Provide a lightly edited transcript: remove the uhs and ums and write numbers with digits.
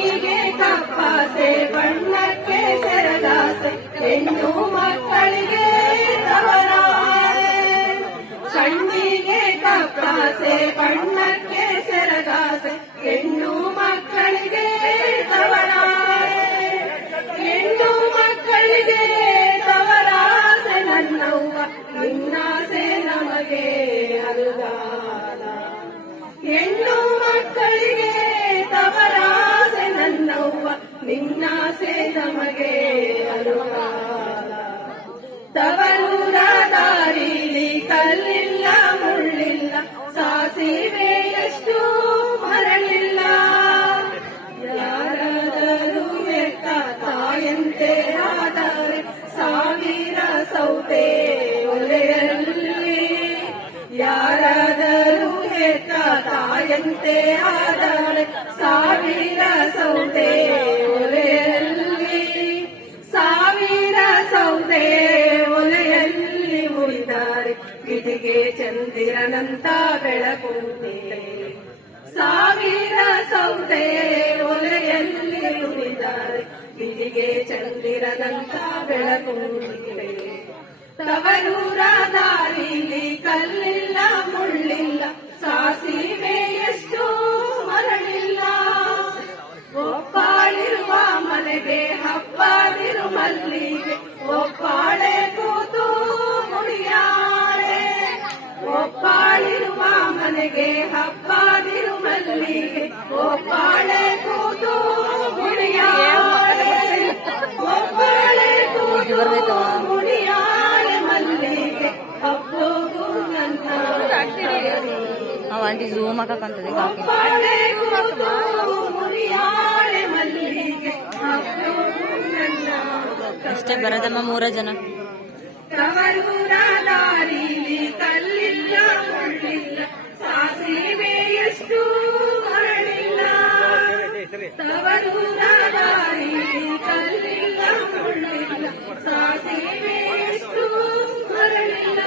ಕಣ್ಣಿಗೆ ಕಪ್ಪಾಸೆ ಬಣ್ಣಕ್ಕೆ ಸೆರಗಾಸೆ ಹೆಣ್ಣು ಮಕ್ಕಳಿಗೆ ತವರಾಸೆ ಕಣ್ಣಿಗೆ ಕಪ್ಪಾಸೆ ಬಣ್ಣಕ್ಕೆ ಸೆರಗಾಸೆ ಹೆಣ್ಣು ಮಕ್ಕಳಿಗೆ ತವರಾಸೆ ಹೆಣ್ಣು ಮಕ್ಕಳಿಗೆ ತವರಾಸೆ ನನ್ನವ್ವ ನಿನ್ನಾಸೆ ನಮಗೆ ಅನುದಾನ ಹೆಣ್ಣು ಮಕ್ಕಳಿಗೆ ತವರಾಸೆ ನನ್ನವ್ವ ನಿನ್ನಾಸೆ ನಮಗೆ ಅನುಕಾಲ ತವರೂರ ದಾರಿಲಿ ಕಲ್ಲಿಲ್ಲ ಮುಳ್ಳಿಲ್ಲ ಸಾಸಿವೆ ಎಷ್ಟು ಮರಳಿಲ್ಲ ಯಾರಾದರೂ ಎಕ್ಕ ತಾಯಂತೆ ಆದರೆ ಸಾವಿರ ಸೌತೆ ಒಲೆಯಲ್ಲಿ ಯಾರಾದರೂ ಎಕ್ಕ ತಾಯಂತೆ ಆದರೆ ಸಾವಿರ ಸೌತೆ ಒಲೆಯಲ್ಲಿ ಸಾವಿರ ಸೌತೆ ಒಲೆಯಲ್ಲಿ ಉಳಿದಾರೆ ಇದಿಗೆ ಚಂದಿರನಂತ ಬೆಳಕುಂಟೆ ಸಾವಿರ ಸೌತೆ ಒಲೆಯಲ್ಲಿ ಉಳಿದಾರೆ ಇದಿಗೆ ಚಂದಿರನಂತ ಬೆಳಕುಂಟೆ ತವರೂರ ದಾರಿಲಿ ಕಲ್ಲಿಲ್ಲ ಮುಳ್ಳಿಲ್ಲ ಸಾಸಿವೆ ಎಷ್ಟು ಮರಳಿಲ್ಲ ಒಪ್ಪಾಳಿರುವ ಮನೆಗೆ ಹಬ್ಬದಿರು ಮಲ್ಲಿಗೆ ಒಪ್ಪಾಳೆ ಕೂತು ಮುಡಿಯಾಳೆ ಒಪ್ಪಾಳಿರುವ ಮನೆಗೆ ಹಬ್ಬದಿರು ಮಲ್ಲಿಗೆ ಒಪ್ಪಾಳೆ ಕೂತು ಮುಡಿಯಾಳೆ ಒಪ್ಪಾಳೆ ಕೂತು ಮುಡಿಯಾಳೆ ಮಲ್ಲಿಗೆ ಹಬ್ಬಗೂ ನನ್ನ ಅವಂಟಿ ಝೂಮ್ ಹಾಕಂತದೆ ಒಪ್ಪಾಳೆ ಕೂತು ಮುಡಿಯಾಳೆ ಮಲ್ಲಿಗೆ ಹಬ್ಬಗೂ ನನ್ನ ಅಷ್ಟೇ ಬರೋದಮ್ಮ 3 ಜನ ತವರೂರ ದಾರಿಲಿ ಕಲ್ಲಿಲ್ಲ ಮುಳ್ಳಿಲ್ಲ ಸಾಸಿವೆ ಎಷ್ಟು ಮರಳಿಲ್ಲ ತವರೂರ ದಾರಿಲಿ ಕಲ್ಲಿಲ್ಲ ಮುಳ್ಳಿಲ್ಲ ಸಾಸಿವೆ ಎಷ್ಟು ಮರಳಿಲ್ಲ